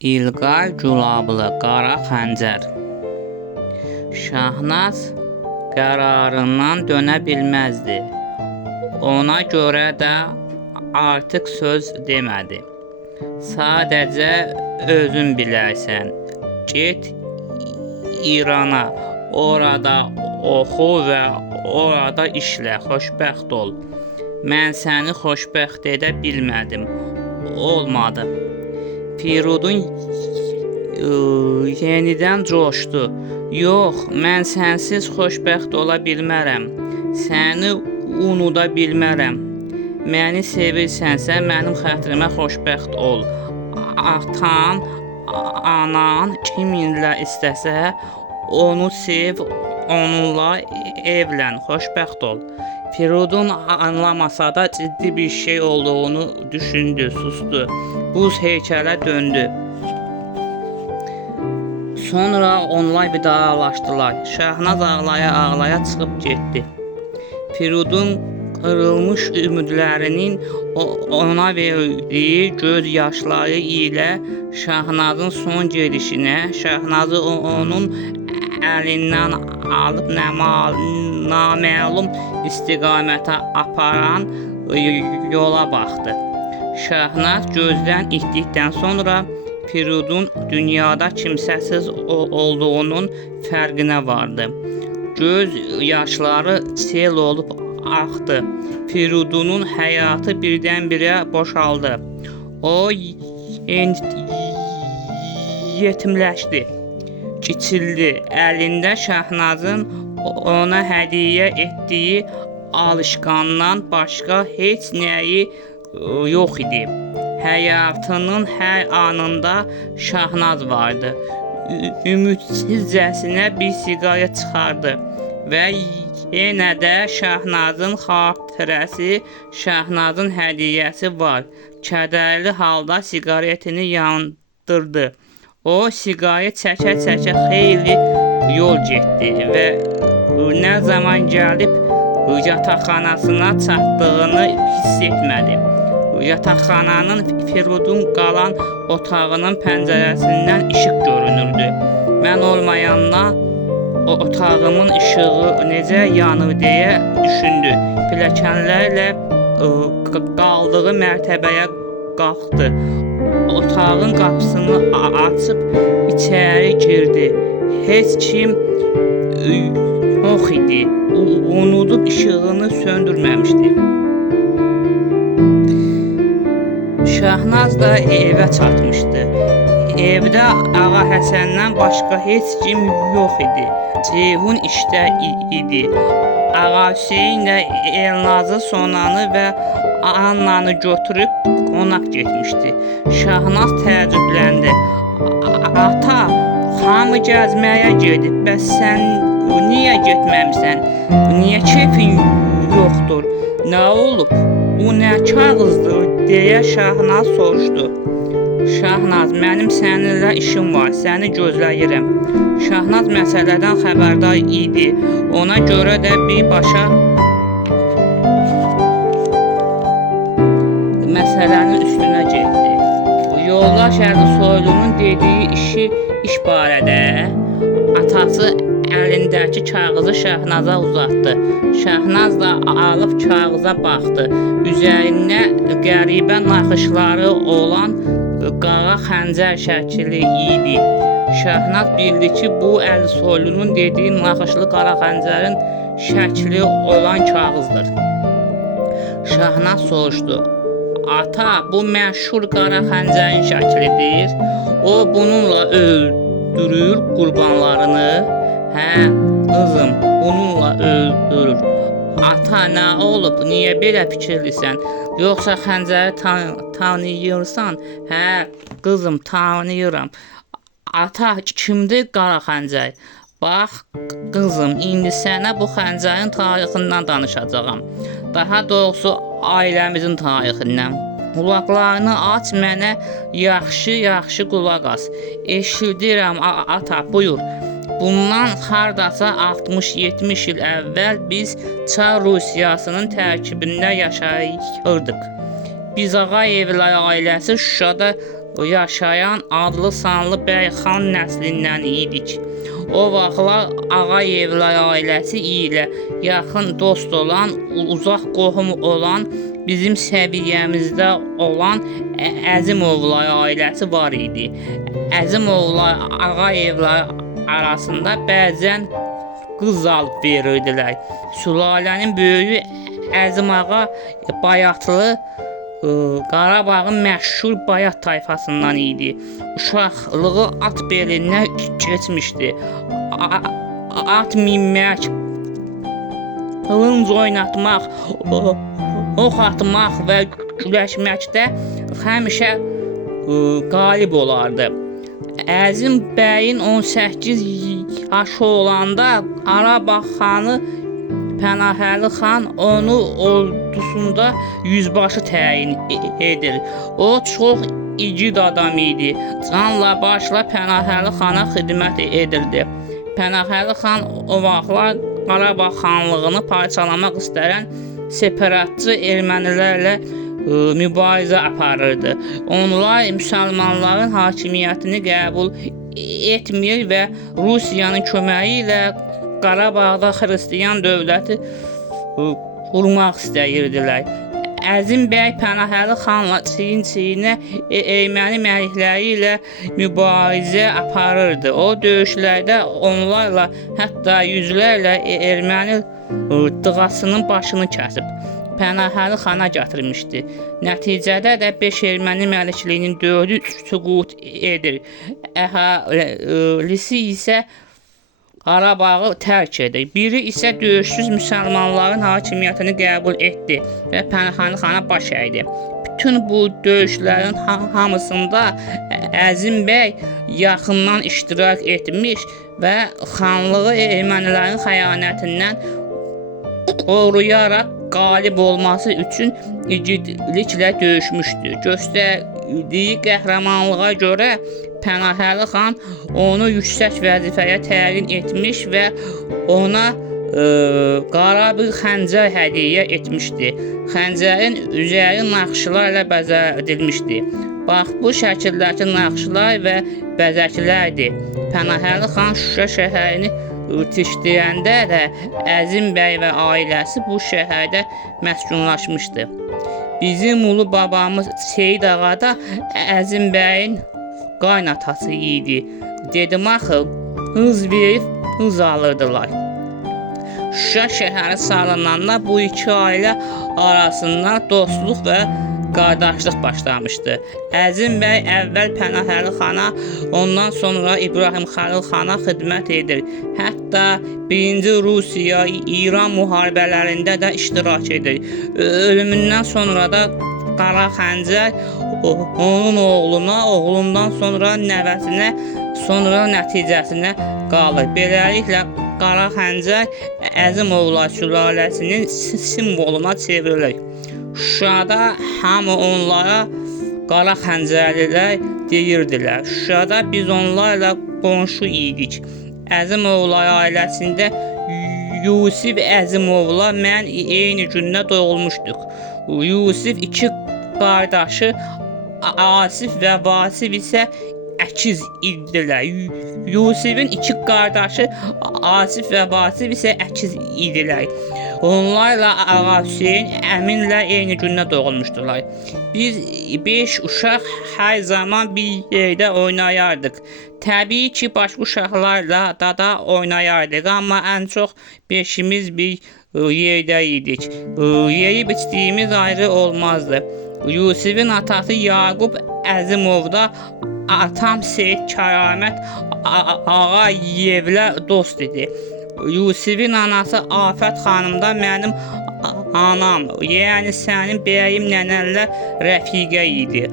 İlqar Gülablı Qara Xəncər. Şahnaz qərarından dönə bilməzdi. Ona görə də artıq söz demədi. Sadəcə özün bilərsən. Get İrana, orada oxu və orada işlə, xoşbəxt ol. Mən səni xoşbəxt edə bilmədim. Olmadı. Firudun yenidən coşdu. Yox, mən sənsiz xoşbəxt ola bilmərəm. Səni unuda bilmərəm. Məni sevirsənsə, mənim xətrimə xoşbəxt ol. Atan, anan kiminlə istəsə, onu sev, onunla evlən, xoşbəxt ol. Firudun anlamasa da ciddi bir şey olduğunu düşündü, sustu. Buz heykələ döndü. Sonra onlar vidalaşdılar. Şahnaz ağlaya-ağlaya çıxıb getdi. Firudun qırılmış ümidlərinin ona verdiyi göz yaşları ilə Şahnazın son gedişinə, Şahnazı onun əlindən alıb naməlum istiqamətə aparan yola baxdı. Şahnaz gözdən itdikdən sonra Firudun dünyada kimsəsiz olduğunun fərqinə vardı. Göz yaşları sel olub axdı. Firudunun həyatı birdən-birə boşaldı. O yetimləşdi, kiçildi. Əlində Şahnazın ona hədiyyə etdiyi alışqandan başqa heç nəyi yox idi. Həyatının hər anında Şahnaz vardı. Ümidsizcəsinə bir siqaret çıxardı və yenə də Şahnazın xatirəsi, Şahnazın hədiyyəsi var. Kədərli halda siqaretini yandırdı. O siqaret çəkə-çəkə xeyli yol getdi və nə zaman gəlib yataqxanasına çatdığını hiss etmədi. Yataqxananın Firudun qalan otağının pəncərəsindən işıq görünürdü. Mən olmayanda otağımın işığı necə yanır deyə düşündü. Pilləkənlərlə qaldığı mərtəbəyə qalxdı. Otağın qapısını açıb içəri girdi. Heç kim yox idi. Unudub işığını söndürməmişdi. Şahnaz da evə çatmışdı. Evdə Ağa Həsəndən başqa heç kim yox idi. Ceyhun işdə idi. Ağa Hüseyn də Elnazı, Sonanı və Annanı götürüb qonaq getmişdi. Şahnaz təəccübləndi. Ata, hamı gəzməyə gedib, bəs sən niyə getməmisən? Niyə keyfin yoxdur? Nə olub? Bu nə kağızdır? Deyə Şahnaz soruşdu. Şahnaz, mənim səninlə işim var, səni gözləyirəm. Şahnaz məsələdən xəbərdar idi. Ona görə də birbaşa məsələnin üstünə getdi. Yoldaş Əlisoylunun dediyi iş barədə atası əlindəki kağızı Şahnaza uzatdı. Şahnaz da alıb kağıza baxdı. Üzərində qəribə naxışları olan qara xəncər şəkli idi. Şahnaz bildi ki, bu Əlisoylunun dediyi naxışlı qara xəncərin şəkli olan kağızdır. Şahnaz soruşdu. Ata, bu məşhur qara xəncərin şəklidir. O bununla öldürür qurbanlarını. Hə, qızım, bununla öldürür. Ata, nə olub? Niyə belə fikirlisən? Yoxsa xəncəri tanıyırsan? Hə, qızım, tanıyıram. Ata, kimdir qara xəncər? Bax, qızım, indi sənə bu xəncərin tarixindən danışacağam. Daha doğrusu, ailəmizin tarixindən. Qulaqlarını aç, mənə yaxşı qulaq as. Eşidirəm, ata, buyur. Bundan hardasa 60-70 il əvvəl biz Çar Rusiyasının tərkibində yaşayırdıq. Biz Ağayevlər ailəsi Şuşada yaşayan adlı sanlı Bəyxan nəslindən idik. O vaxtlar Ağayevlər ailəsi ilə yaxın dost olan, uzaq qohum olan, bizim səviyyəmizdə olan Əzimovlar ailəsi var idi. Əzimovlar Ağayevlər arasında bəzən qız alıb verirdilər. Sülalənin böyüyü Əzim ağa Bayatlı Qarabağın məşhur Bayat tayfasından idi. Uşaqlığı at belindən keçmişdi. At minmək, qılınc oynatmaq, ox atmaq və güləşməkdə həmişə qalib olardı. Əzim bəyin 18 yaşı olanda Qarabağ xanı Pənahəli xan onu ordusunda yüzbaşı təyin edir. O çox igid adam idi. Canla başla Pənahəli xana xidmət edirdi. Pənahəli xan o vaxtlar Qarabağ xanlığını parçalamaq istəyən separatçı ermənilərlə mübarizə aparırdı. Onlar müsəlmanların hakimiyyətini qəbul etmir və Rusiyanın köməyi ilə Qarabağda xristiyan dövləti qurmaq istəyirdilər. Əzim bəy Pənahəli xanla çiyin-çiyinə erməni məlikləri ilə mübarizə aparırdı. O döyüşlərdə onlarla, hətta yüzlərlə erməni dığasının başını kəsib Pənahəli xana gətirmişdi. Nəticədə də 5 erməni məlikliyinin 4-ü süqut edir. Əhalisi isə Qarabağı tərk edir. Biri isə döyüşsüz müsəlmanların hakimiyyətini qəbul etdi və Pənahəli xana baş əydi. Bütün bu döyüşlərin hamısında Əzim bəy yaxından iştirak etmiş və xanlığı ermənilərin xəyanətindən qoruyaraq qalib olması üçün igidliklə döyüşmüşdü. Göstərdiyi qəhrəmanlığa görə Pənahəli xan onu yüksək vəzifəyə təyin etmiş və ona qara bir xəncər hədiyyə etmişdi. Xəncərin üzəri naxışlarla bəzədilmişdi. Bax, bu şəkildəki naxışlar və bəzəklərdir. Pənahəli xan Şuşa şəhərini tişdirəndə də Əzim bəy və ailəsi bu şəhərdə məskunlaşmışdı. Bizim ulu babamız Seyid ağa da Əzim bəyin qaynatası idi. Dedim axı, qız verib qız alırdılar. Şuşa şəhəri salınanda bu iki ailə arasında dostluq və qardaşlıq başlamışdı. Əzim bəy əvvəl Pənahəli xana, ondan sonra İbrahim Xəlil xana xidmət edir. Hətta 1-ci Rusiya-İran müharibələrində də iştirak edir. Ölümündən sonra da Qara Xəncər onun oğluna, oğlundan sonra nəvəsinə, sonra nəticəsinə qalır. Beləliklə Qara Xəncər Əzimovlar sülaləsinin simvoluna çevrilir. Şuşada hamı onlara Qara Xəncərlilər deyirdilər. Şuşada biz onlarla qonşu idik. Əzimovlar ailəsində Yusif Əzimovla mən eyni gündə doğulmuşduq. Yusif iki qardaşı Asif və Vasif isə əkiz idilər. Yusifin iki qardaşı Asif və Vasif isə əkiz idilər. Onlarla Ağa Hüseyn əminlə eyni gündə doğulmuşdular. Biz 5 uşaq hər zaman bir yerdə oynayardıq. Təbii ki, başqa uşaqlarla da oynayardıq, amma ən çox 5-imiz bir yerdə idik. Yeyib içdiyimiz ayrı olmazdı. Yusifin atası Yaqub Əzimovda atam Seyid Kəramət Ağayevlə dost idi. Yusifin anası Afət xanım da mənim anam, yəni sənin bəyim nənənlə rəfiqə idi.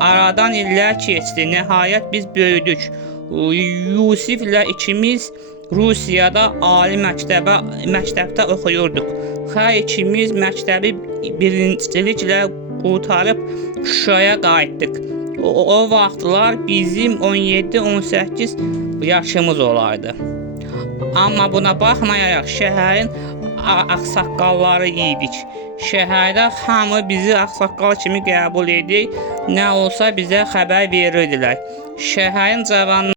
Aradan illər keçdi, nəhayət biz böyüdük. Yusiflə ikimiz Rusiyada ali məktəbdə oxuyurduq. Hər ikimiz məktəbi birinciliklə qurtarıb Şuşaya qayıtdıq. O vaxtlar bizim 17-18 yaşımız olardı. Amma buna baxmayaraq şəhərin ağsaqqalları idik. Şəhərdə hamı bizi ağsaqqal kimi qəbul edir. Nə olsa bizə xəbər verirdilər. Şəhərin cavanları